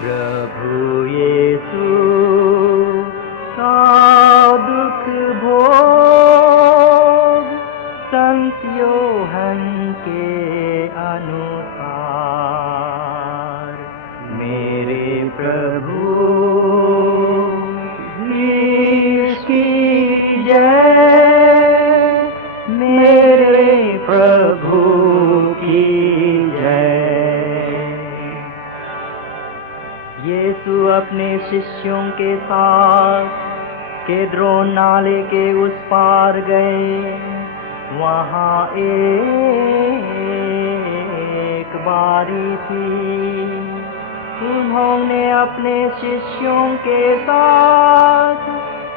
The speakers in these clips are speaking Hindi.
प्रभु यीशु का दुख भोग संत यूहन के अनुसार। मेरे प्रभु यीशु की जय, मेरे प्रभु की जय। यीशु अपने शिष्यों के साथ केद्रोन नाले के उस पार गए। वहाँ एक बारी थी। उन्होंने अपने शिष्यों के साथ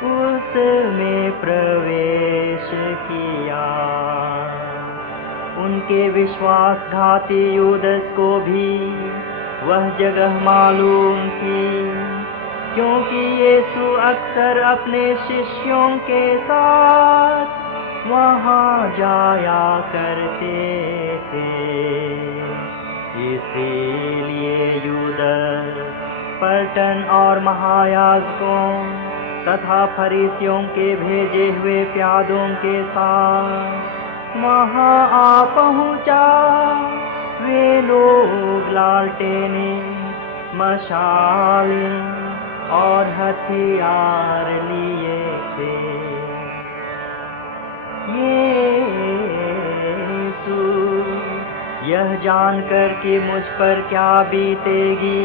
उसमें प्रवेश किया। उनके विश्वासघाती यूदस को भी वह जगह मालूम थी, क्योंकि यीशु अक्सर अपने शिष्यों के साथ वहाँ जाया करते थे। इसीलिए यूदस पलटन और महायाजकों तथा फरीसियों के भेजे हुए प्यादों के साथ वहाँ आ पहुँचा। वे लोग लालटेनें, मशालें और हथियार लिए थे। यीशु यह जानकर कि मुझ पर क्या बीतेगी,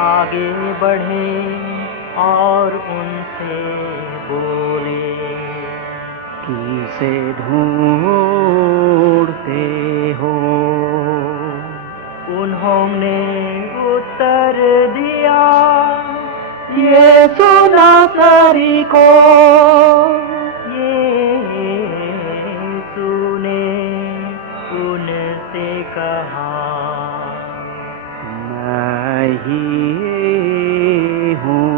आगे बढ़े और उनसे बोले, किसे ढूंढते हो? उन्होंने उत्तर दिया, यीशु नासरी को। यीशु ने उनसे कहा, मैं ही हूँ।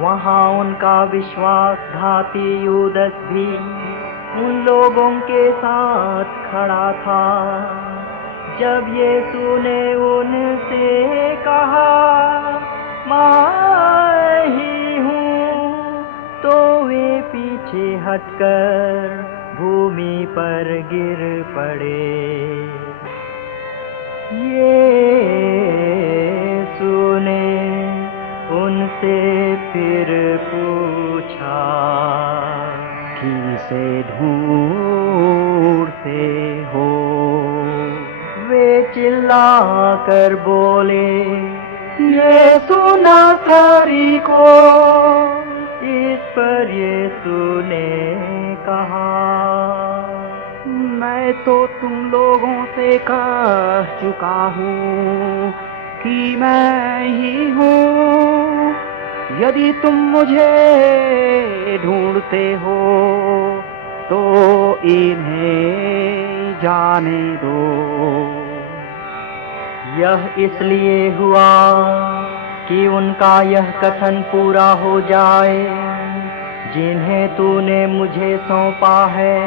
वहाँ उनका विश्वासघाती यूदस भी उन लोगों के साथ खड़ा था। जब यीशु ने उनसे कहा, मैं ही हूँ, तो वे पीछे हटकर भूमि पर गिर पड़े। यीशु ने उनसे फिर पूछा, किसे ढूंढते हो? वे चिल्लाकर बोले, यीशु नासरी को। इस पर यीशु ने कहा, मैं तो तुम लोगों से कह चुका हूँ कि मैं ही हूँ। यदि तुम मुझे ढूंढते हो तो इन्हें जाने दो। यह इसलिए हुआ कि उनका यह कथन पूरा हो जाए, जिन्हें तूने मुझे सौंपा है,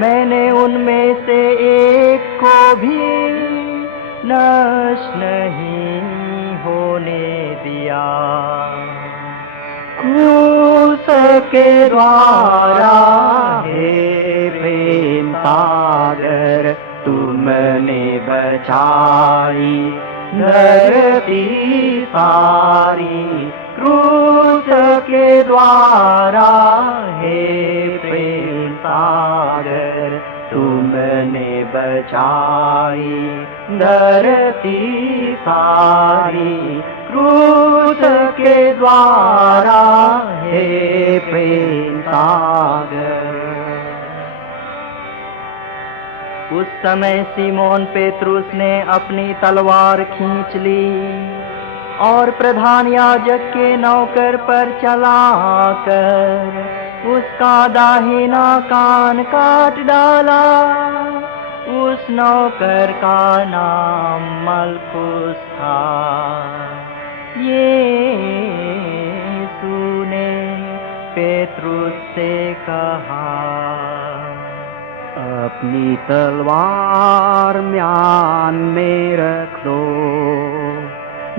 मैंने उनमें से एक को भी नष्ट नहीं होने दिया। क्रूस के द्वारा हे प्रेम सागर, तुमने बचाई धरती सारी। क्रूस के द्वारा हे प्रेम सागर, तुमने बचाई धरती सारी। क्रूस के द्वारा हे प्रेम सागर। उस समय सिमोन पेत्रुस ने अपनी तलवार खींच ली और प्रधान याजक के नौकर पर चलाकर उसका दाहिना कान काट डाला। उस नौकर का नाम मलकुस था। यीशु ने पेत्रुस से कहा, अपनी तलवार म्यान में रख दो।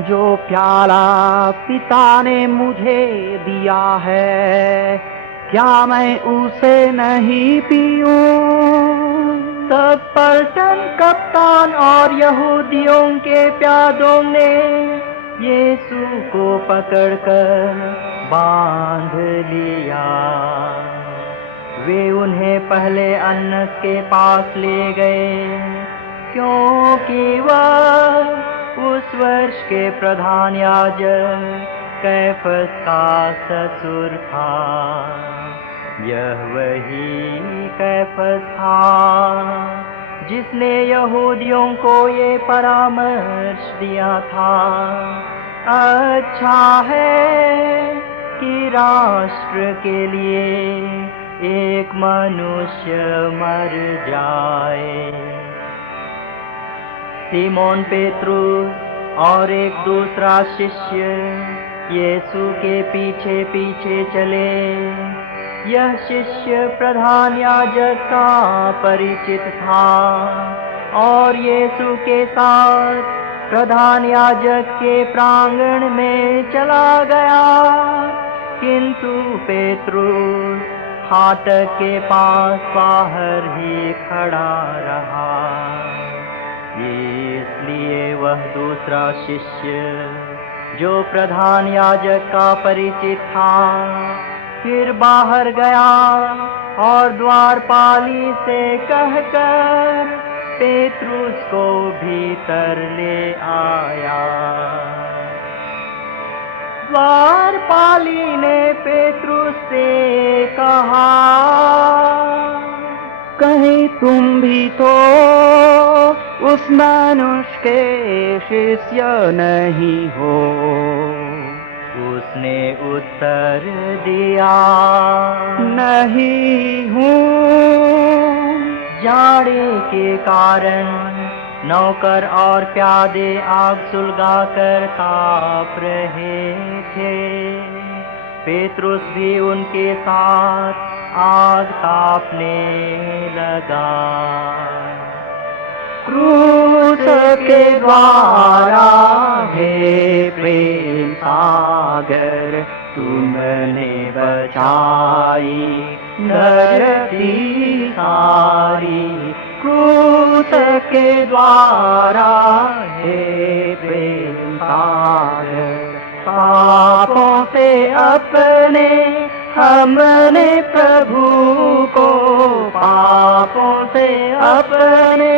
जो प्याला पिता ने मुझे दिया है, क्या मैं उसे नहीं पीऊं? तब पलटन कप्तान और यहूदियों के प्यादों ने यीशु को पकड़कर बांध लिया। वे उन्हें पहले अन्नस के पास ले गए, क्योंकि वह उस वर्ष के प्रधान याजक कैफस का ससुर था। यह वही कैफस था जिसने यहूदियों को ये परामर्श दिया था, अच्छा है कि राष्ट्र के लिए एक मनुष्य मर जाए। सीमोन पेतरुस और एक दूसरा शिष्य यीशु के पीछे पीछे चले। यह शिष्य प्रधान याजक का परिचित था और यीशु के साथ प्रधान याजक के प्रांगण में चला गया, किंतु पेतरुस फाटक के पास बाहर ही खड़ा रहा। इसलिए वह दूसरा शिष्य जो प्रधान याजक का परिचित था फिर बाहर गया और द्वारपाली से कहकर पेतरुस को भीतर ले आया। द्वारपाली ने पेतरुस से कहा, कहीं तुम भी तो उस मनुष्य के शिष्य नहीं हो? उसने उत्तर दिया, नहीं हूँ। जाड़े के कारण नौकर और प्यादे आग सुलगाकर ताप रहे थे। पेतरुस भी उनके साथ आग तापने लगा। क्रूस के द्वारा हे प्रेम सागर तुमने बचाई धरती सारी। क्रूस के द्वारा हे प्रेम सागर पापों से अपने हमने प्रभु को, पापों से अपने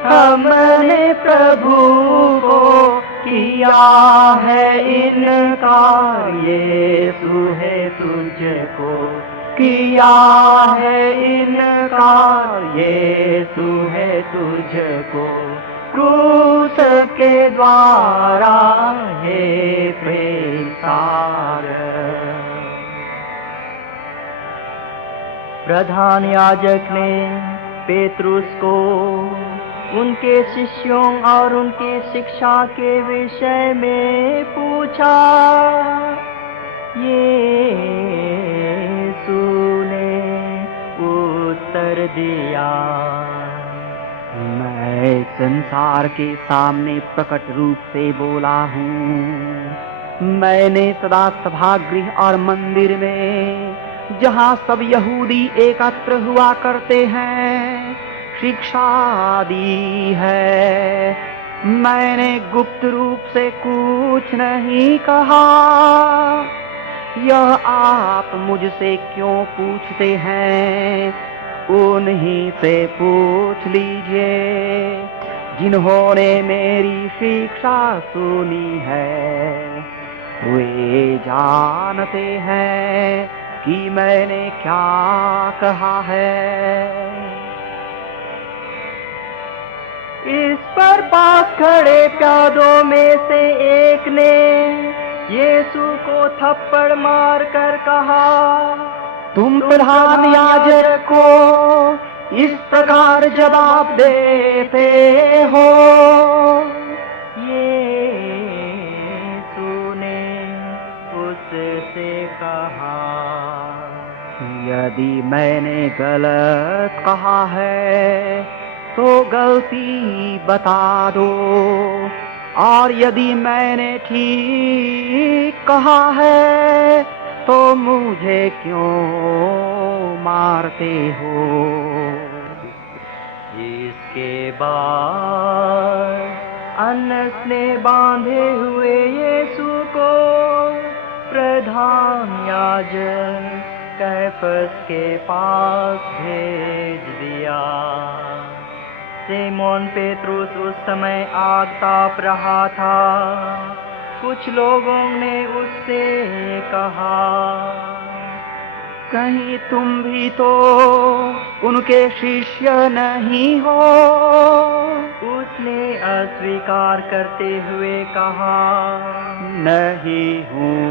हमने प्रभु को किया है इनकार। यीशु है तुझको किया है इनकार। यीशु है तुझको क्रूस के द्वारा हे प्रेम सागर। प्रधान याजक ने पेतरुस को उनके शिष्यों और उनकी शिक्षा के विषय में पूछा। यीशु ने उत्तर दिया, मैं संसार के सामने प्रकट रूप से बोला हूँ। मैंने सदा सभागृह और मंदिर में, जहाँ सब यहूदी एकत्र हुआ करते हैं, शिक्षा दी है। मैंने गुप्त रूप से कुछ नहीं कहा। यह आप मुझसे क्यों पूछते हैं? उन्हीं से पूछ लीजिए जिन्होंने मेरी शिक्षा सुनी है। वे जानते हैं कि मैंने क्या कहा है। इस पर पास खड़े प्यादों में से एक ने यीशु को थप्पड़ मार कर कहा, तुम प्रधान याजक को इस प्रकार जवाब देते हो? यीशु ने उससे कहा, यदि मैंने गलत कहा है तो गलती बता दो और यदि मैंने ठीक कहा है तो मुझे क्यों मारते हो? इसके बाद अन्नस ने बांधे हुए यीशु को प्रधान याजक कैफस के पास भेज दिया। सिमोन पेत्रुस उस समय आग ताप रहा था। कुछ लोगों ने उससे कहा, कहीं तुम भी तो उनके शिष्य नहीं हो? उसने अस्वीकार करते हुए कहा, नहीं हूँ।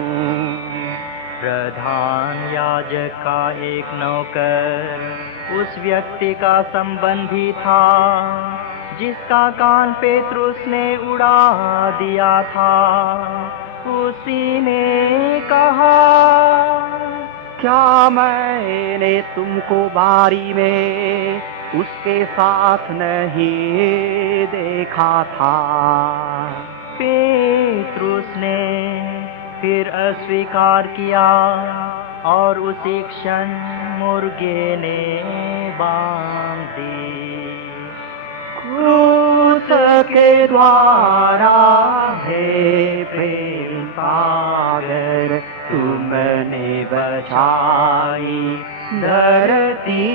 प्रधान याजक का एक नौकर उस व्यक्ति का संबंधी था जिसका कान पेत्रुस ने उड़ा दिया था। उसी ने कहा, क्या मैंने तुमको बारी में उसके साथ नहीं देखा था? पेत्रुस ने फिर अस्वीकार किया और उसी क्षण मुर्गे ने बांग दी। क्रूस के द्वारा हे प्रेम सागर तुमने बचाई धरती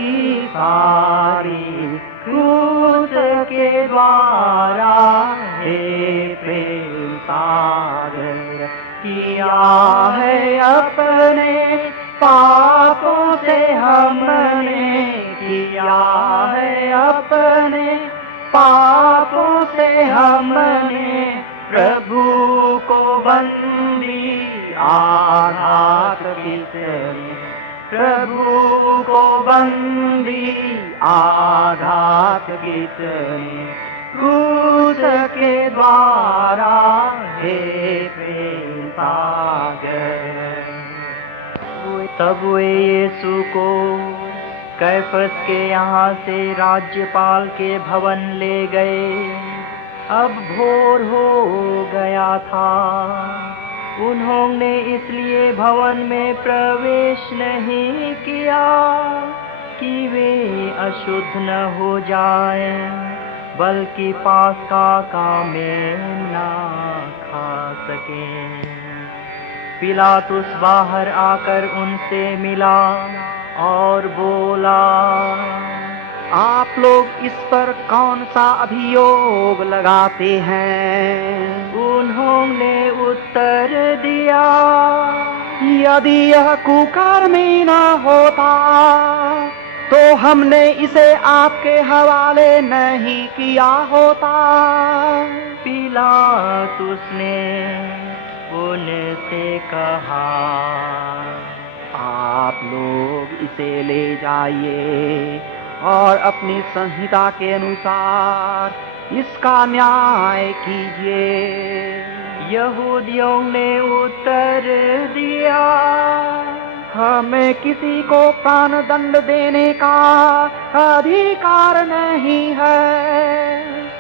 सारी। क्रूस के द्वारा हे प्रेम सागर किया है अपने पापों से हमने, किया है अपने पापों से हमने प्रभु को बंदी आघात कितने, प्रभु को बंदी आघात कितने। क्रूस के द्वारा हे प्रेम सागर। तब वे यीशु को कैफस के यहाँ से राज्यपाल के भवन ले गए। अब भोर हो गया था। उन्होंने इसलिए भवन में प्रवेश नहीं किया कि वे अशुद्ध न हो जाएं, बल्कि पास्का का मेमना खा सकें। पिलातुस बाहर आकर उनसे मिला और बोला, आप लोग इस पर कौन सा अभियोग लगाते हैं? उन्होंने उत्तर दिया, यदि यह कुकर्मी न होता तो हमने इसे आपके हवाले नहीं किया होता। पिलातुस ने उनसे कहा, आप लोग इसे ले जाइए और अपनी संहिता के अनुसार इसका न्याय कीजिए। यहूदियों ने उत्तर दिया, हमें किसी को प्राणदंड देने का अधिकार नहीं है।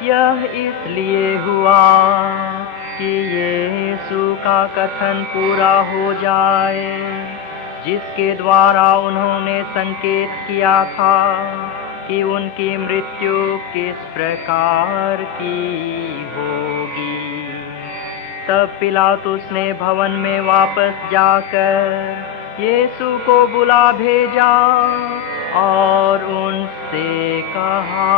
यह इसलिए हुआ कि यीशु का कथन पूरा हो जाए, जिसके द्वारा उन्होंने संकेत किया था कि उनकी मृत्यु किस प्रकार की होगी। तब पिलातुस ने भवन में वापस जाकर यीशु को बुला भेजा और उनसे कहा,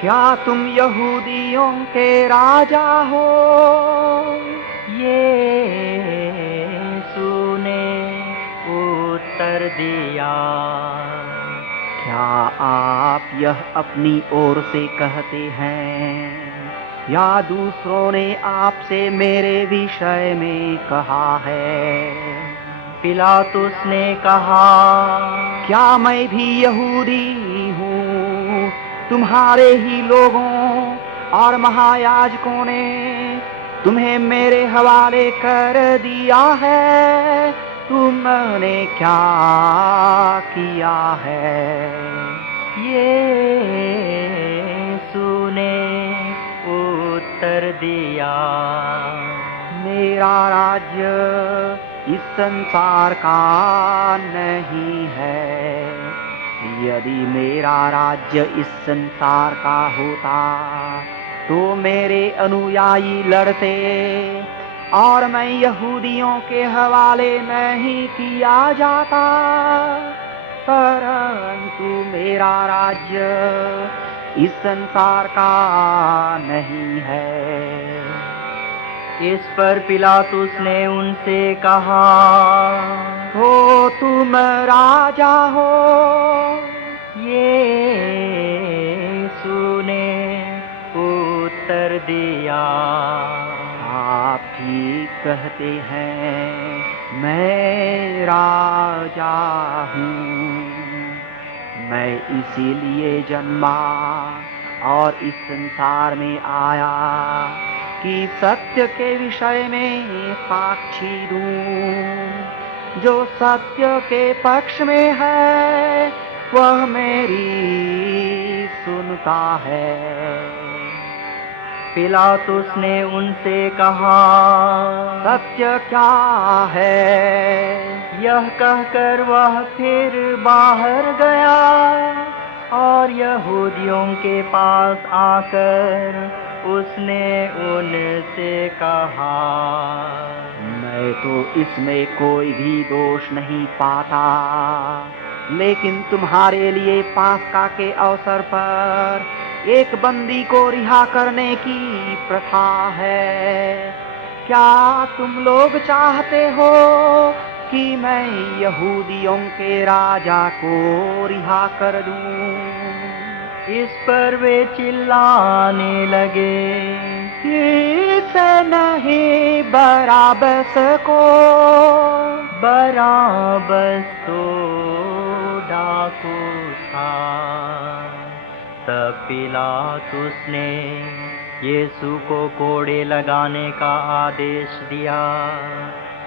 क्या तुम यहूदियों के राजा हो? यीशु ने उत्तर दिया, क्या आप यह अपनी ओर से कहते हैं या दूसरों ने आपसे मेरे विषय में कहा है? पिलातुस ने कहा, क्या मैं भी यहूदी हूँ? तुम्हारे ही लोगों और महायाजकों ने तुम्हें मेरे हवाले कर दिया है। तुमने क्या किया है? यीशु ने दिया। मेरा राज्य इस संसार का नहीं है। यदि मेरा राज्य इस संसार का होता तो मेरे अनुयायी लड़ते और मैं यहूदियों के हवाले नहीं किया जाता, परंतु मेरा राज्य इस संसार का नहीं है। इस पर पिलातुस ने उनसे कहा, हो तुम राजा हो? यीशु ने उत्तर दिया, आप ठीक कहते हैं, मैं राजा हूँ। मैं इसीलिए जन्मा और इस संसार में आया कि सत्य के विषय में साक्षी दूं। जो सत्य के पक्ष में है वह मेरी सुनता है। पिलातुस ने उनसे कहा, सत्य क्या है? यह कहकर वह फिर बाहर गया और यहूदियों के पास आकर उसने उनसे कहा, मैं तो इसमें कोई भी दोष नहीं पाता, लेकिन तुम्हारे लिए पास्का के अवसर पर एक बंदी को रिहा करने की प्रथा है। क्या तुम लोग चाहते हो कि मैं यहूदियों के राजा को रिहा कर दूं? इस पर वे चिल्लाने लगे, इसे नहीं, बराबस को। बराबस तो डाकू था। तब पिलातुस ने यीशु को कोड़े लगाने का आदेश दिया।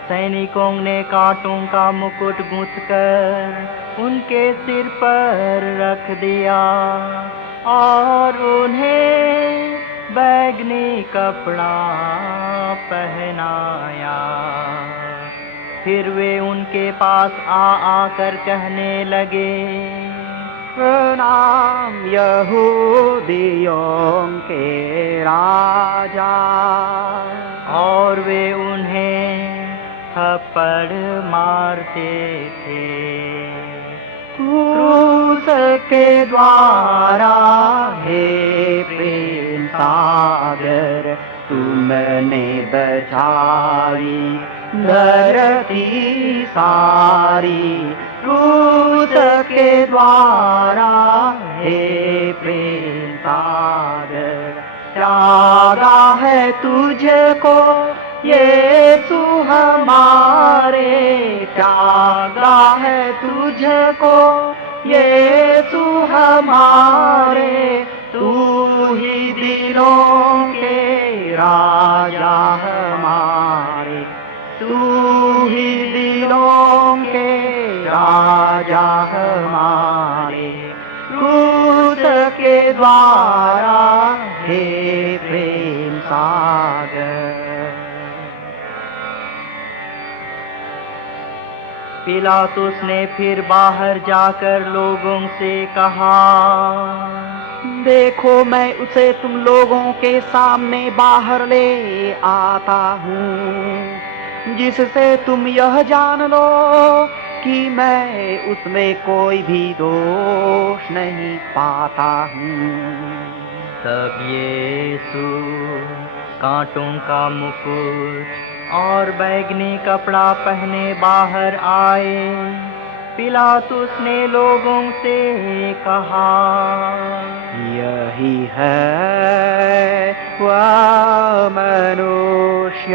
सैनिकों ने कांटों का मुकुट गूंथकर उनके सिर पर रख दिया और उन्हें बैंगनी कपड़ा पहनाया। फिर वे उनके पास आकर कहने लगे, प्रणाम यहूदियों के राजा। और वे उन्हें थप्पड़ मारते थे। क्रूस के द्वारा हे प्रेम सागर, तुमने बचाई धरती सारी। क्रूस के द्वारा हे प्रेम सागर, त्यागा है तुझको यीशु हमारे। त्यागा है तुझको यीशु हमारे। तू ही दिलों के राजा हमारे। तू ही दिलों के राजा हमारे। क्रूस के द्वारा हे प्रेम सागर। पिलातुस ने फिर बाहर जाकर लोगों से कहा, देखो मैं उसे तुम लोगों के सामने बाहर ले आता हूँ, जिससे तुम यह जान लो कि मैं उसमें कोई भी दोष नहीं पाता हूँ। तब यीशु कांटों का मुकुट और बैंगनी कपड़ा पहने बाहर आए। पिलातुस ने लोगों से कहा, यही है वह मनुष्य।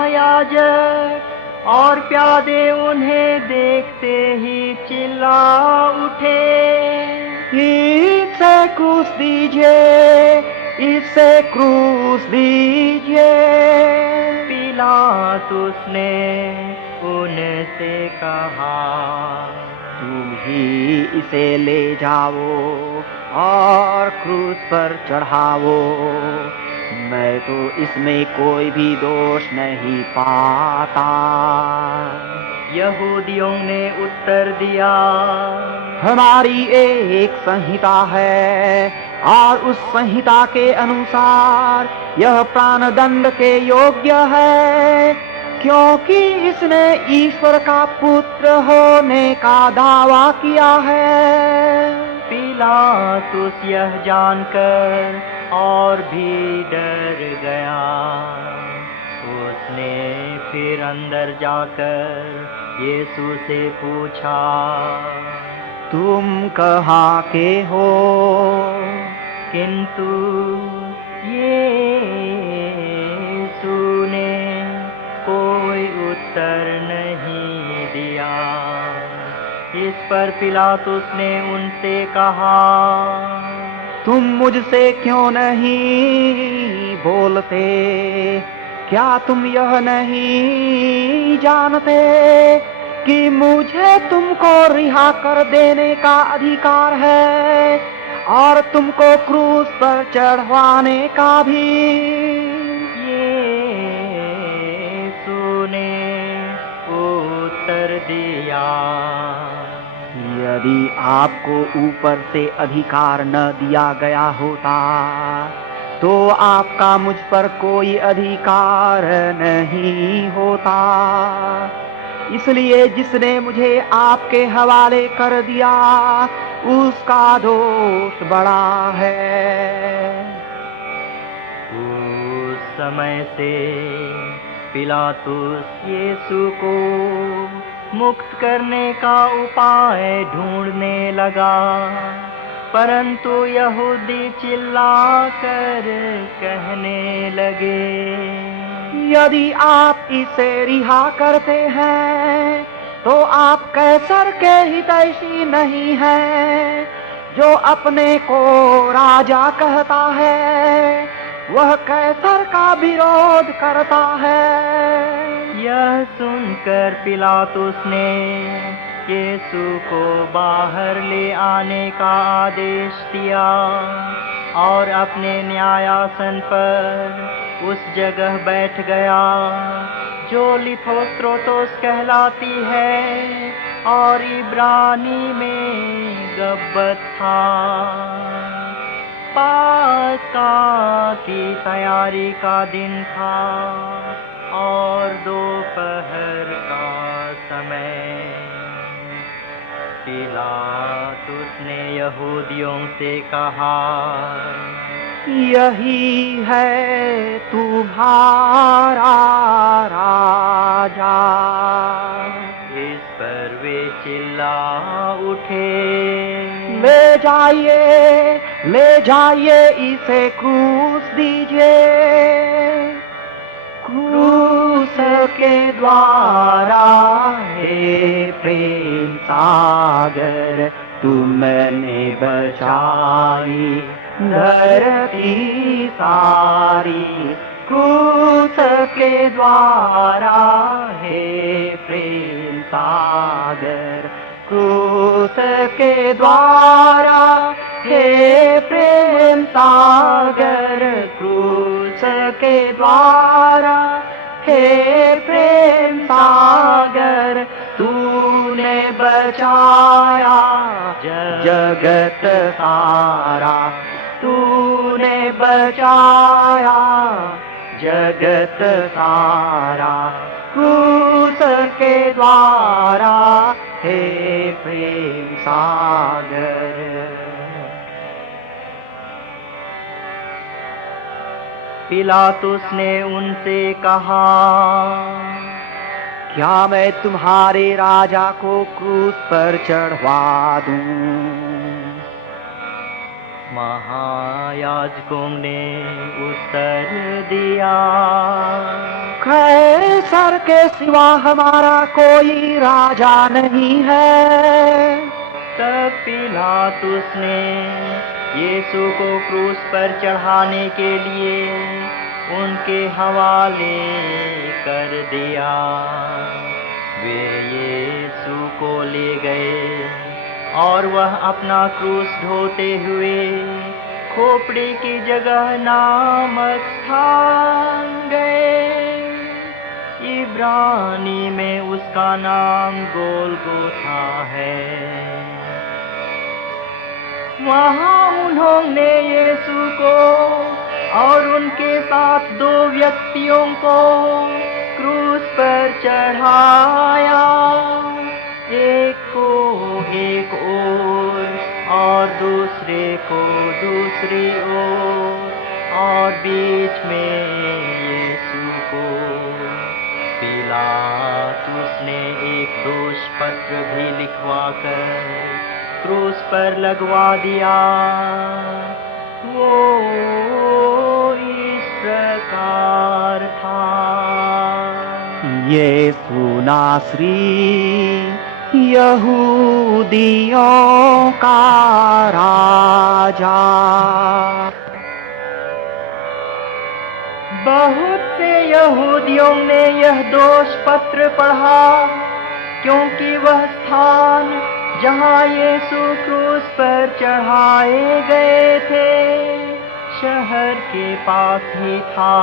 महायाजक और प्यादे उन्हें देखते ही चिल्ला उठे, इसे क्रूस दीजिए, इसे क्रूस दीजिए। पिलातुस ने उनसे कहा, तुम ही इसे ले जाओ और क्रूस पर चढ़ाओ। मैं तो इसमें कोई भी दोष नहीं पाता। यहूदियों ने उत्तर दिया, हमारी एक संहिता है और उस संहिता के अनुसार यह प्राणदंड के योग्य है, क्योंकि इसने ईश्वर का पुत्र होने का दावा किया है। पिलातुस यह जानकर और भी डर गया। उसने फिर अंदर जाकर यीशु से पूछा, तुम कहाँ के हो? किंतु यीशु ने कोई उत्तर नहीं दिया। इस पर पिलातुस ने उनसे कहा, तुम मुझसे क्यों नहीं बोलते? क्या तुम यह नहीं जानते कि मुझे तुमको रिहा कर देने का अधिकार है और तुमको क्रूस पर चढ़वाने का भी? यीशु ने उत्तर दिया, यदि आपको ऊपर से अधिकार न दिया गया होता तो आपका मुझ पर कोई अधिकार नहीं होता। इसलिए जिसने मुझे आपके हवाले कर दिया उसका दोष बड़ा है। उस समय से पिलातुस यीशु को मुक्त करने का उपाय ढूंढने लगा, परंतु यहूदी चिल्लाकर कहने लगे, यदि आप इसे रिहा करते हैं तो आप कैसर के हितैषी नहीं हैं। जो अपने को राजा कहता है वह कैसर का विरोध करता है। यह सुनकर पिलातुस ने यीशु को बाहर ले आने का आदेश दिया और अपने न्यायासन पर उस जगह बैठ गया जो लिथोस्त्रोतोस कहलाती है और इब्रानी में गब्बथा। पास्का की तैयारी का दिन था और दोपहर का समय। पिलातुस ने यहूदियों से कहा, यही है तुम्हारा राजा। इस पर वे चिल्ला उठे, ले जाइए इसे क्रूस दीजिए। क्रूस के द्वारा हे प्रेम सागर तुमने बचाई धरती सारी। क्रूस के द्वारा हे प्रेम सागर, क्रूस के द्वारा हे प्रेम सागर, क्रूस के द्वारा हे प्रेम सागर तूने बचाया जगत सारा। तूने बचाया जगत सारा क्रूस के द्वारा हे प्रेम सागर। पिलातुस ने उनसे कहा, क्या मैं तुम्हारे राजा को क्रूस पर चढ़वा दूं? महायाजकों ने उत्तर दिया, कैसर के सिवा हमारा कोई राजा नहीं है। तब पिलातुस ने यीशु को क्रूस पर चढ़ाने के लिए उनके हवाले कर दिया। वे यीशु को ले गए और वह अपना क्रूस ढोते हुए खोपड़ी की जगह नामक स्थान गए। इब्रानी में उसका नाम गोलगोथा है। वहाँ उन्होंने यीशु को और उनके साथ 2 व्यक्तियों को क्रूस पर चढ़ाया, एक को एक ओर और दूसरे को दूसरी ओर, और बीच में यीशु को। पिलातुस ने एक दोष पत्र भी लिखवाकर क्रूस पर लगवा दिया। वो इस प्रकार था। यीशु नासरी यहूदियों का राजा। बहुत से यहूदियों ने यह दोष पत्र पढ़ा, क्योंकि वह स्थान जहाँ यीशु क्रूस पर चढ़ाए गए थे शहर के पास ही था,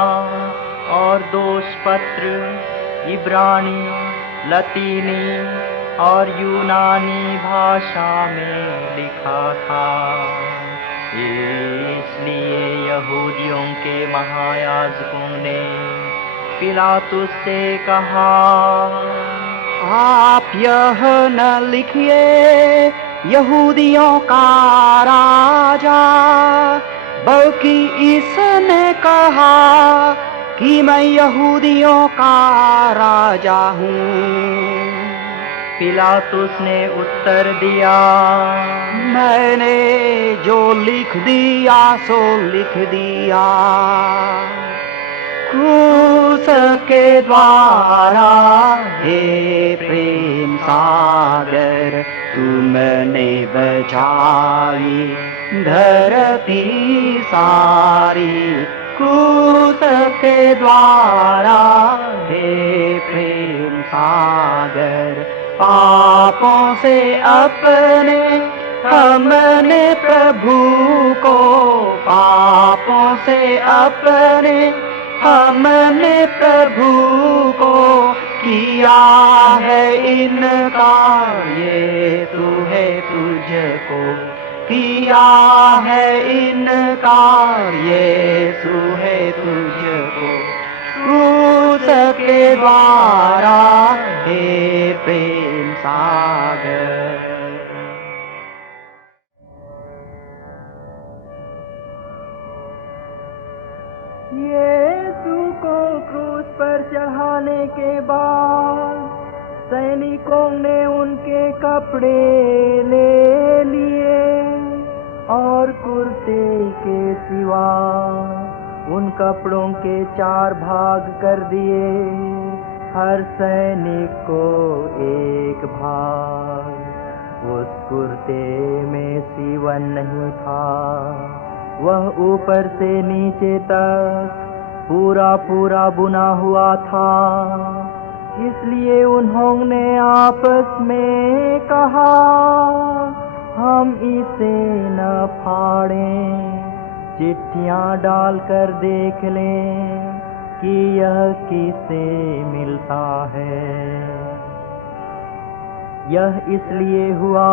और दोष पत्र इब्रानी, लतीनी और यूनानी भाषा में लिखा था। इसलिए यहूदियों के महायाजकों ने पिलातुस से कहा, आप यह न लिखिए यहूदियों का राजा, बल्कि इसने कहा कि मैं यहूदियों का राजा हूँ। पिलातुस ने उत्तर दिया, मैंने जो लिख दिया सो लिख दिया। क्रूस के द्वारा हे प्रेम सागर तुमने बचाई धरती सारी। क्रूस के द्वारा हे प्रेम सागर पापों से अपने हमने प्रभु को, पापों से अपने हमने प्रभु को किया है इनकार। ये तू है तुझको किया है इनकार, ये तू है तुझको क्रूस के द्वारा हे प्रेम सागर। यीशु को क्रूस पर चढ़ाने के बाद सैनिकों ने उनके कपड़े ले लिए और कुर्ते के सिवा उन कपड़ों के 4 भाग कर दिए, हर सैनिक को एक भाग। उस कुर्ते में सीवन नहीं था, वह ऊपर से नीचे तक पूरा पूरा बुना हुआ था। इसलिए उन्होंने आपस में कहा, हम इसे न फाड़ें, चिट्ठियाँ डालकर देख लें कि यह किसे मिलता है। यह इसलिए हुआ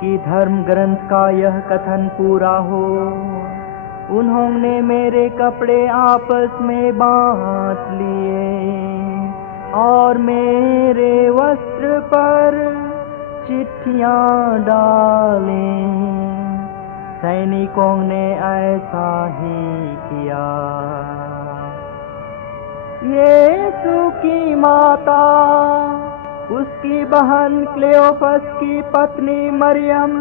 कि धर्म ग्रंथ का यह कथन पूरा हो, उन्होंने मेरे कपड़े आपस में बांट लिए और मेरे वस्त्र पर चिट्ठियाँ डालें। सैनिकों ने ऐसा ही किया। यीशु की माता, उसकी बहन क्लेओफस की पत्नी मरियम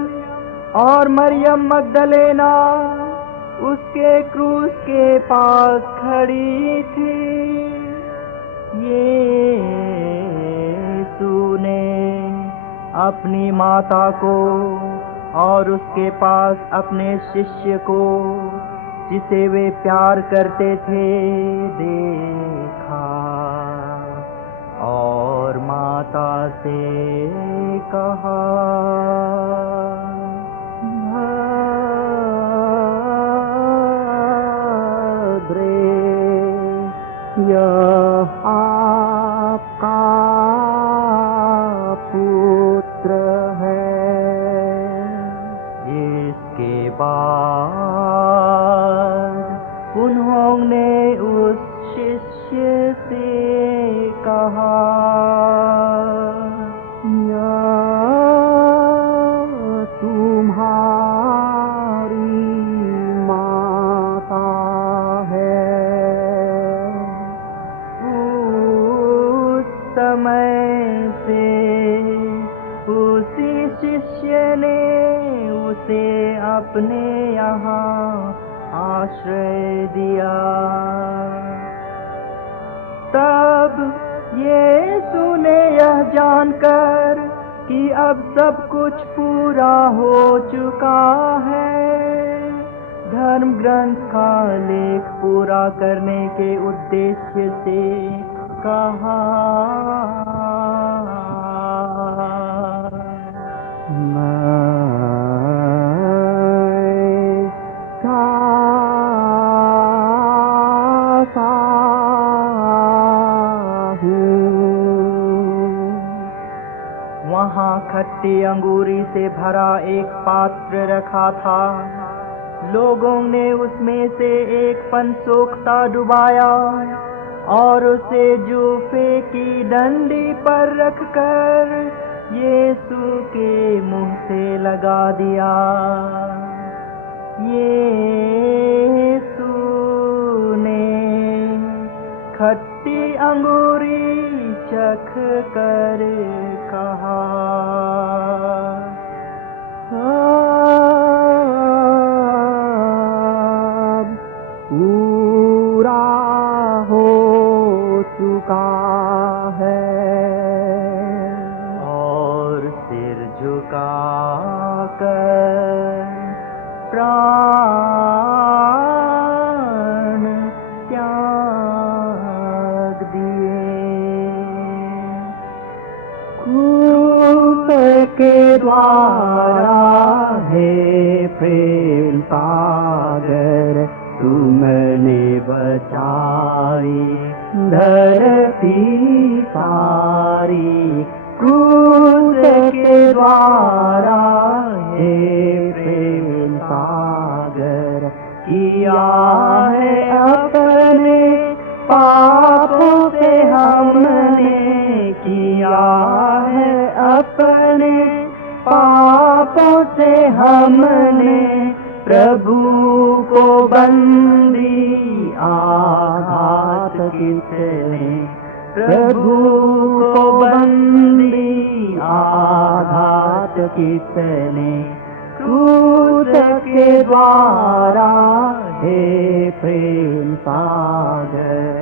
और मरियम मगदलेना उसके क्रूस के पास खड़ी थी। यीशु ने अपनी माता को और उसके पास अपने शिष्य को, जिसे वे प्यार करते थे, देखा और माता से कहा, भद्रे, यह आपका पुत्र है। इसके बाद उन्होंने उस शिष्य से कहा, यह तुम्हारी माता है। उस समय से उसी शिष्य ने उसे अपने यहाँ आश्रय दिया। तब यीशु ने यह जानकर कि अब सब कुछ पूरा हो चुका है, धर्म ग्रंथ का लेख पूरा करने के उद्देश्य से कहा, वहाँ खट्टी अंगूरी से भरा एक पात्र रखा था। लोगों ने उसमें से एक पन सोख्ता डुबाया और उसे जूफे की डंडी पर रखकर यीशु के मुंह से लगा दिया। यीशु ने खट्टी अंगूरी चख कर कहा, अब पूरा हो चुका है, और सिर झुकाकर प्राण त्याग दिए। क्रूस के द्वारा हे प्रेम सागर तुमने बचाई धरती सारी। क्रूस के द्वारा हे प्रेम सागर किया है अपने पापों से हमने, किया है अपने पापों से हमने। प्रभु को बंदी आघात किसने, प्रभु को बंदी आघात किसने। क्रूस के द्वारा हे प्रेम सागर।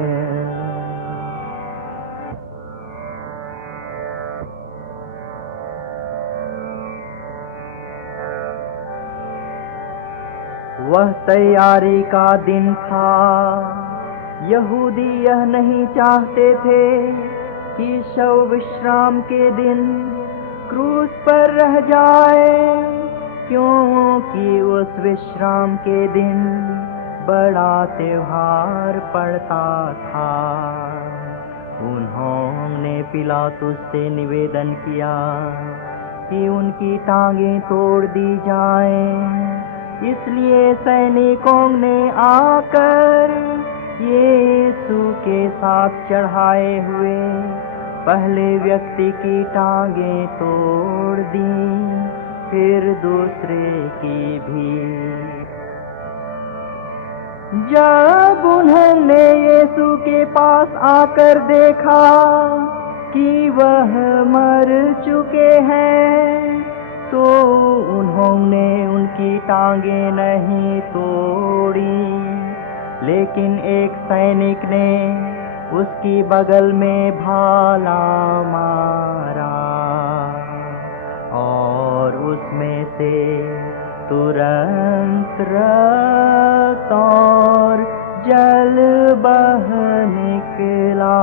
वह तैयारी का दिन था। यहूदी यह नहीं चाहते थे कि शव विश्राम के दिन क्रूस पर रह जाए, क्योंकि उस विश्राम के दिन बड़ा त्योहार पड़ता था। उन्होंने पिलातुस से निवेदन किया कि उनकी टांगें तोड़ दी जाएं। इसलिए सैनिकों ने आकर यीशु के साथ चढ़ाए हुए पहले व्यक्ति की टांगें तोड़ दी, फिर दूसरे की भी। जब उन्होंने यीशु के पास आकर देखा कि वह मर चुके हैं, तो उन्होंने उनकी टांगें नहीं तोड़ी, लेकिन एक सैनिक ने उसकी बगल में भाला मारा और उसमें से तुरंत रक्त और जल बह निकला।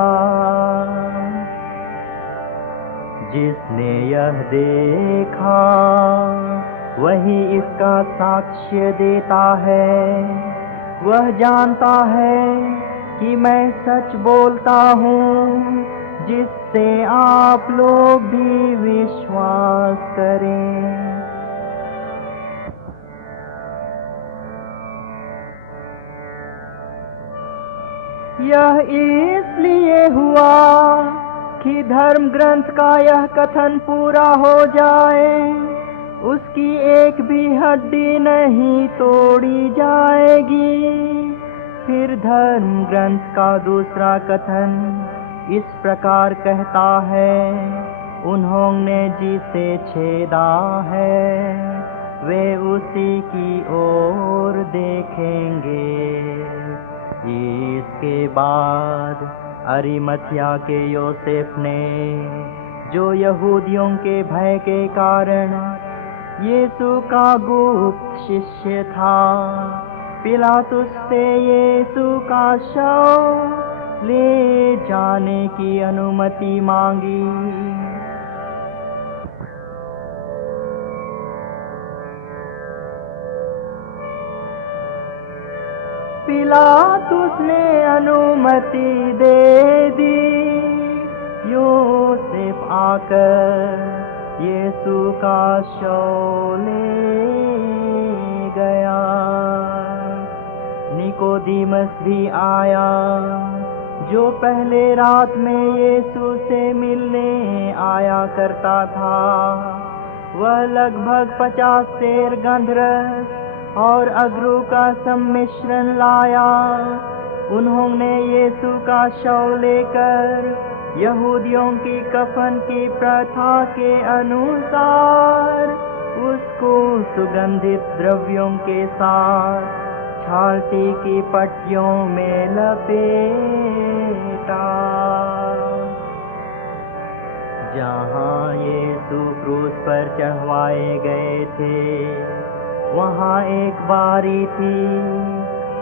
जिसने यह देखा वही इसका साक्ष्य देता है। वह जानता है कि मैं सच बोलता हूँ, जिससे आप लोग भी विश्वास करें। यह इसलिए हुआ कि धर्म ग्रंथ का यह कथन पूरा हो जाए, उसकी एक भी हड्डी नहीं तोड़ी जाएगी। फिर धर्म ग्रंथ का दूसरा कथन इस प्रकार कहता है, उन्होंने जिसे छेदा है वे उसी की ओर देखेंगे। इसके बाद अरिमथिया के योसेफ ने, जो यहूदियों के भय के कारण यीशु का गुप्त शिष्य था, पिलातुस से यीशु का शव ले जाने की अनुमति मांगी। पिलातुस ने अनुमति दे दी। योसेफ आकर यीशु का शव ले गया। निकोदेमुस भी आया, जो पहले रात में यीशु से मिलने आया करता था। वह लगभग 50 सेर गंधरस और अगरू का सम्मिश्रण लाया। उन्होंने यीशु का शव लेकर यहूदियों की कफन की प्रथा के अनुसार उसको सुगंधित द्रव्यों के साथ छालटी की पट्टियों में लपेटा। जहाँ यीशु क्रूस पर चढ़वाए गए थे, वहाँ एक बारी थी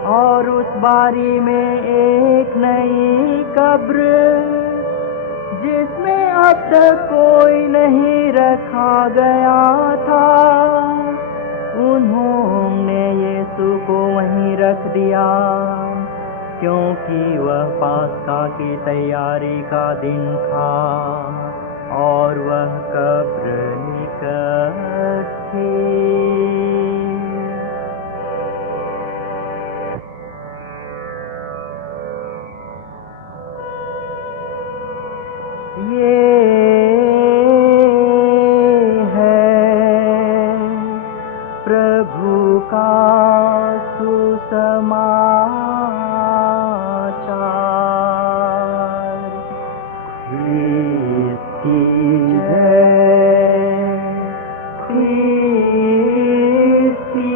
और उस बारी में एक नई कब्र, जिसमें अब तक कोई नहीं रखा गया था। उन्होंने यीशु को वहीं रख दिया, क्योंकि वह पास्का की तैयारी का दिन था और वह कब्र निकट थी। ये है प्रभु का सुसमाचार। इसकी जय, इसकी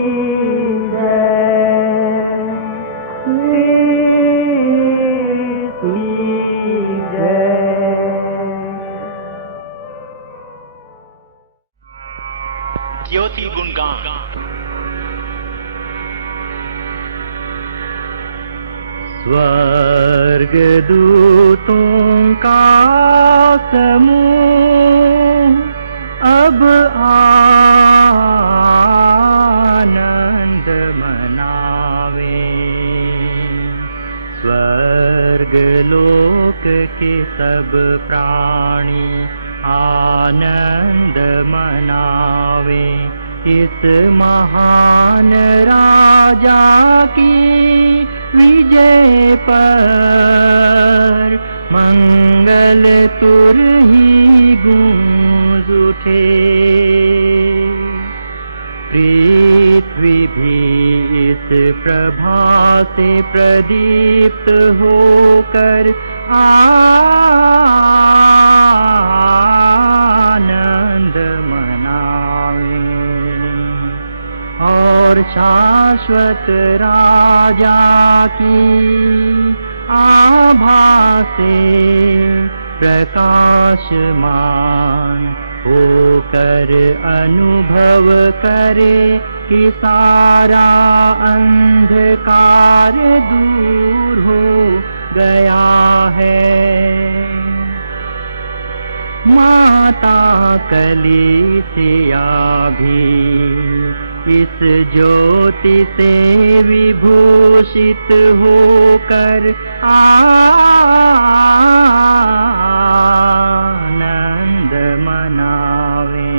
जय, इसकी जय। ज्योति गुणगान। स्वर्ग दूतों का समूह अब आनंद मनावे। स्वर्ग लोक के सब प्राणी आनंद मनावे। इस महान राजा की विजय पर मंगल तुर ही गूंज उठे। पृथ्वी भी इस प्रभा से प्रदीप्त होकर आनंद मनावे। और शाश्वत राजा की आभा से प्रकाशमान होकर अनुभव करे कि सारा अंधकार दूर हो गया है। माता कलीसिया भी इस ज्योति से विभूषित होकर आनंद मनावे।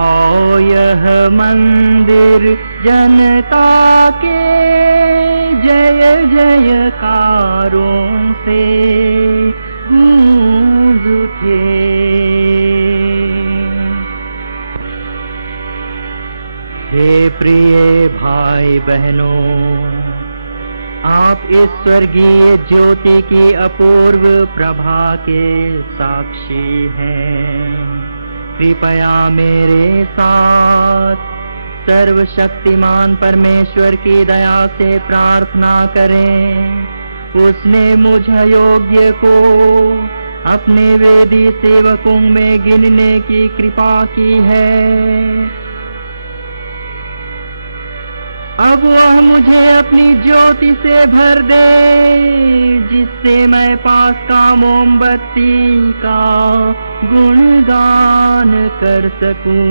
और यह मंदिर जनता के जय जयकारों से गूंज उठे। हे प्रिय भाई बहनों, आप इस स्वर्गीय ज्योति की अपूर्व प्रभा के साक्षी हैं। कृपया मेरे साथ सर्वशक्तिमान परमेश्वर की दया से प्रार्थना करें। उसने मुझ योग्य को अपने वेदी सेवकों में गिनने की कृपा की है। अब वह मुझे अपनी ज्योति से भर दे, जिससे मैं पास का मोमबत्ती का गुणगान कर सकूं।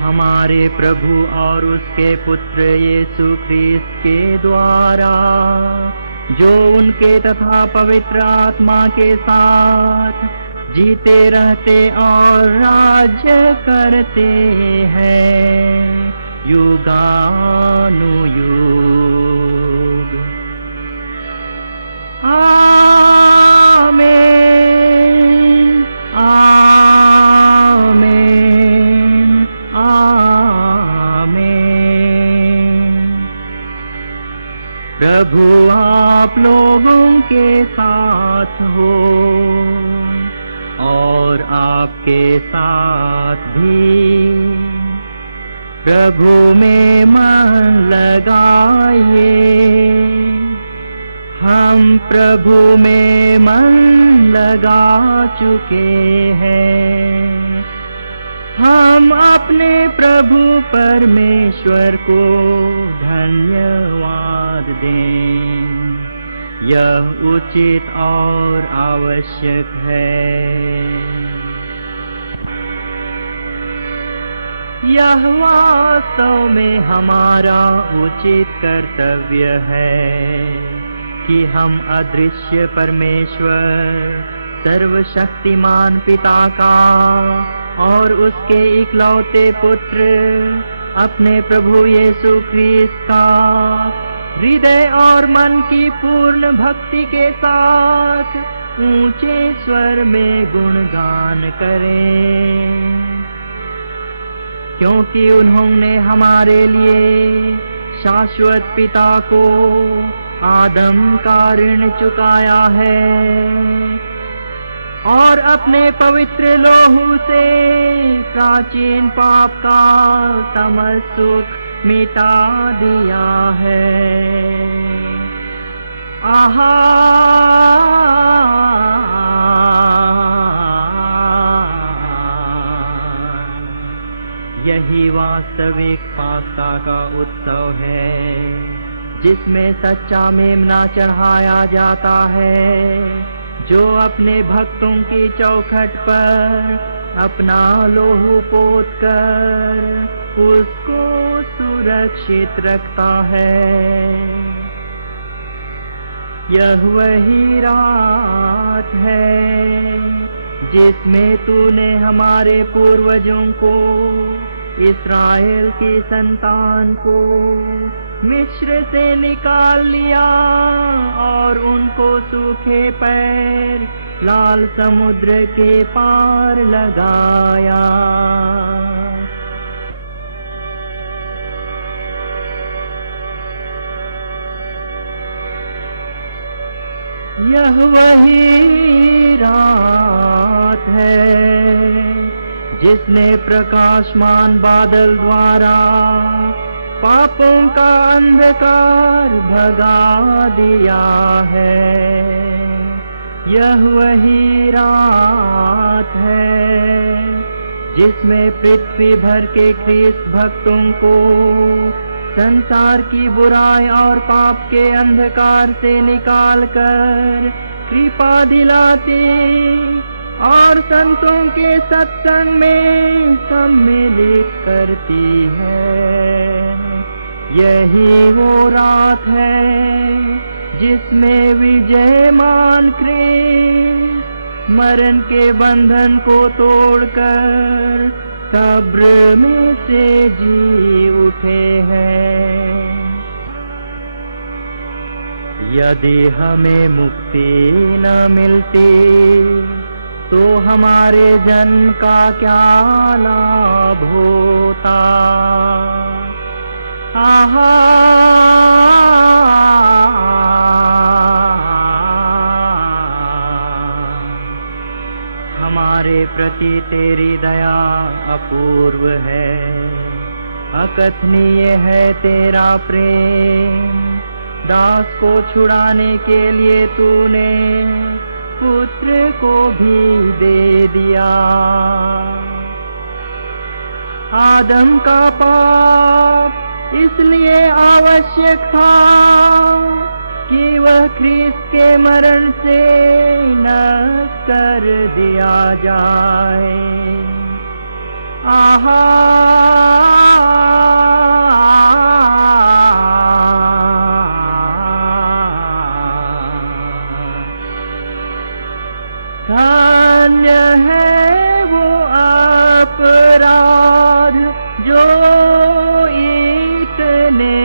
हमारे प्रभु और उसके पुत्र यीशु ख्रीस्त के द्वारा, जो उनके तथा पवित्र आत्मा के साथ जीते रहते और राज्य करते हैं युगानुयुग। आमीन, आमीन, आमीन। प्रभु आप लोगों के साथ हो और आपके साथ भी। प्रभु में मन लगाइए। हम प्रभु में मन लगा चुके हैं। हम अपने प्रभु परमेश्वर को धन्यवाद दें। यह उचित और आवश्यक है। यह वास्तव में हमारा उचित कर्तव्य है कि हम अदृश्य परमेश्वर, सर्वशक्तिमान पिता का और उसके इकलौते पुत्र अपने प्रभु यीशु ख्रीस्त का हृदय और मन की पूर्ण भक्ति के साथ ऊंचे स्वर में गुणगान करें, क्योंकि उन्होंने हमारे लिए शाश्वत पिता को आदम का ऋण चुकाया है और अपने पवित्र लोहू से प्राचीन पाप का समस्त सुख मिटा दिया है। आहा, यही वास्तविक पास्का का उत्सव है, जिसमें सच्चा मेमना चढ़ाया जाता है, जो अपने भक्तों की चौखट पर अपना लोहू पोत कर उसको सुरक्षित रखता है। यह वही रात है जिसमें तूने हमारे पूर्वजों को, इस्राएल की संतान को मिस्र से निकाल लिया और उनको सूखे पैर लाल समुद्र के पार लगाया। यह वही रात है जिसने प्रकाशमान बादल द्वारा पापों का अंधकार भगा दिया है। यह वही रात है जिसमें पृथ्वी भर के ख्रीस्त भक्तों को संसार की बुराई और पाप के अंधकार से निकालकर कृपा दिलाती और संतों के सत्संग में सम्मिलित करती है। यही वो रात है जिसमें विजयमान कृष्ण मरण के बंधन को तोड़कर कब्र में से जी उठे हैं। यदि हमें मुक्ति न मिलती तो हमारे जन्म का क्या लाभ होता। आहा हमारे प्रति तेरी दया अपूर्व है, अकथनीय है तेरा प्रेम। दास को छुड़ाने के लिए तूने पुत्र को भी दे दिया। आदम का पाप इसलिए आवश्यक था कि वह ख्रीस्त के मरण से नष्ट कर दिया जाए। आहा धन्य है वो अपराध जो इतने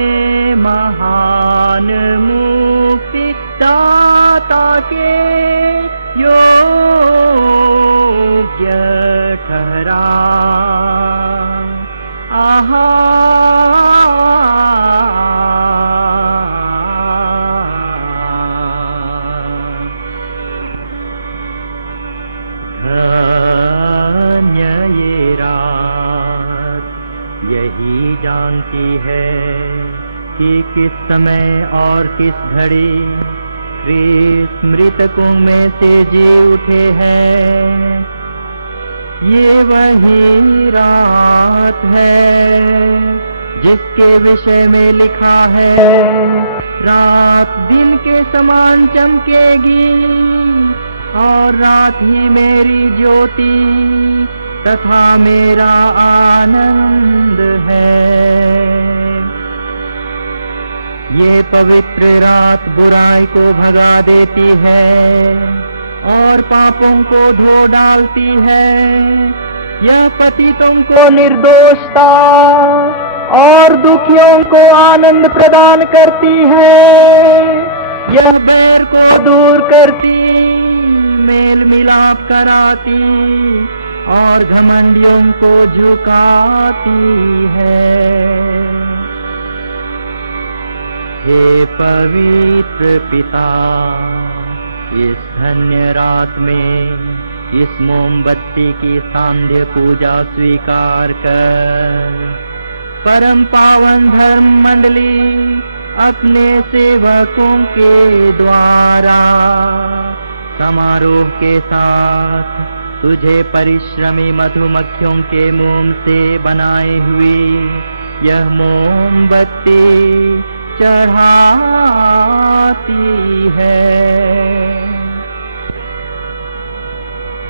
महान मुक्ति दाता के योग्य ठहरा। आहा धन्य ये रात यही जानती है कि किस समय और किस घड़ी ख्रीस्त मृतकों में से जी उठे हैं। ये वही रात है जिसके विषय में लिखा है, रात दिन के समान चमकेगी और रात ही मेरी ज्योति तथा मेरा आनंद है। ये पवित्र रात बुराई को भगा देती है और पापों को धो डालती है। यह पतितों को निर्दोषता और दुखियों को आनंद प्रदान करती है। यह बैर को दूर करती, मेल मिलाप कराती और घमंडियों को झुकाती है। हे पवित्र पिता, इस धन्य रात में इस मोमबत्ती की सांध्य पूजा स्वीकार कर परम पावन धर्म मंडली अपने सेवकों के द्वारा समारोह के साथ तुझे परिश्रमी मधुमक्खियों के मोम से बनाई हुई यह मोमबत्ती चढ़ाती है।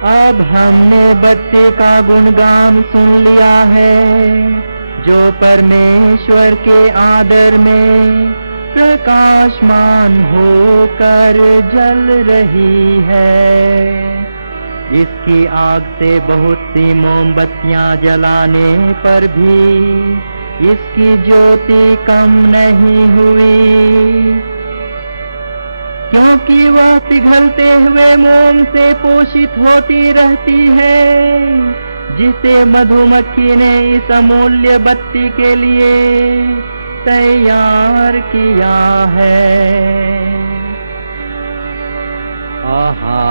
अब हमने बच्चे का गुणगान सुन लिया है जो परमेश्वर के आदर में प्रकाशमान होकर जल रही है। इसकी आग से बहुत सी मोमबत्तियां जलाने पर भी इसकी ज्योति कम नहीं हुई, क्योंकि वह पिघलते हुए मोम से पोषित होती रहती है जिसे मधुमक्खी ने इस अमूल्य बत्ती के लिए तैयार किया है। आहा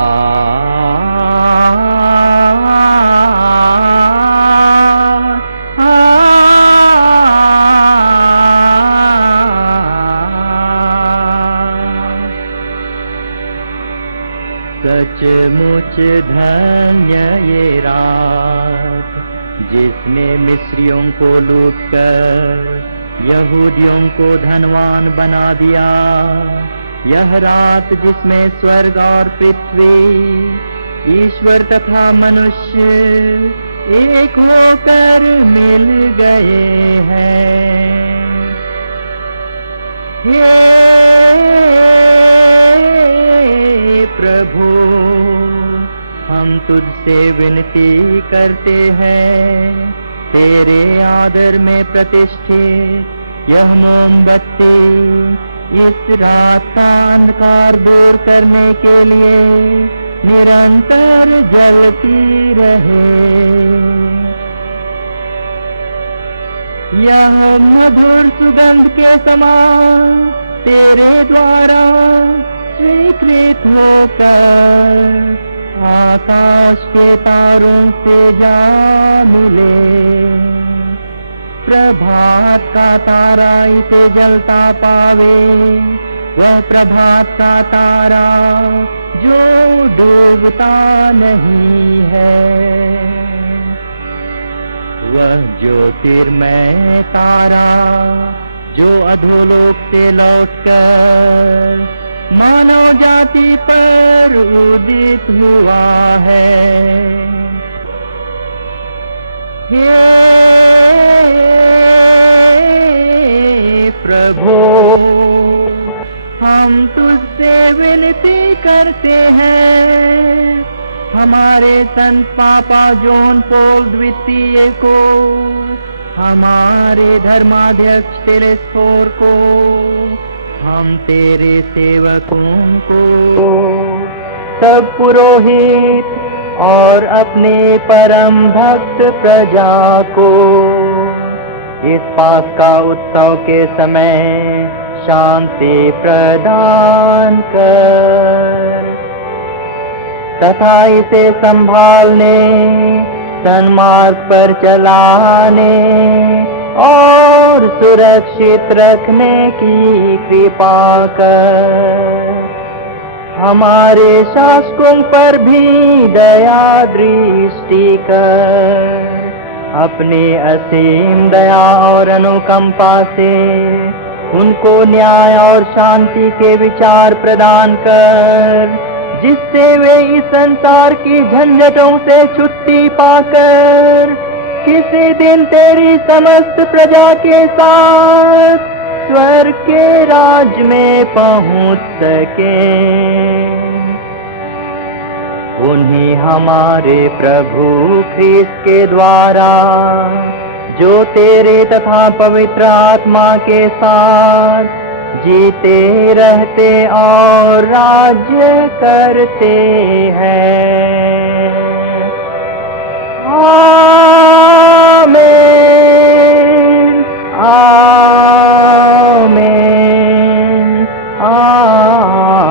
सचमुच धन्य ये रात जिसने मिस्रियों को लूटकर यहूदियों को धनवान बना दिया यह रात जिसमें स्वर्ग और पृथ्वी, ईश्वर तथा मनुष्य एक होकर मिल गए हैं। हे प्रभु, हम तुझसे विनती करते हैं, तेरे आदर में प्रतिष्ठित यह मोमबत्ती इस रात का अंधकार दूर करने के लिए निरंतर जलती रहे। यह मधुर सुगंध के समान तेरे द्वारा स्वीकृत होकर आकाश के तारों से जा मिले। प्रभात का तारा इसे जलता पावे, वह प्रभात का तारा जो डूबता नहीं है। वह ज्योतिर्मय तारा जो अधोलोक से लौटकर मानव जाति पर उदित हुआ है। हे प्रभु, हम तुझसे विनती करते हैं, हमारे संत पापा जॉन पॉल द्वितीय को, हमारे धर्माध्यक्ष टेरेस्फोर को, हम तेरे सेवकों को, सब पुरोहित और अपने परम भक्त प्रजा को इस पास्का उत्सव के समय शांति प्रदान कर, तथा इसे संभालने, सन्मार्ग पर चलाने और सुरक्षित रखने की कृपा कर। हमारे शासकों पर भी दया दृष्टि कर, अपने असीम दया और अनुकंपा से उनको न्याय और शांति के विचार प्रदान कर, जिससे वे इस संसार की झंझटों से छुट्टी पाकर किसी दिन तेरी समस्त प्रजा के साथ स्वर्ग के राज में पहुंच सके। उन्हीं हमारे प्रभु ख्रीस्त के द्वारा, जो तेरे तथा पवित्र आत्मा के साथ जीते रहते और राज्य करते हैं। आमीन, आमीन, आमीन।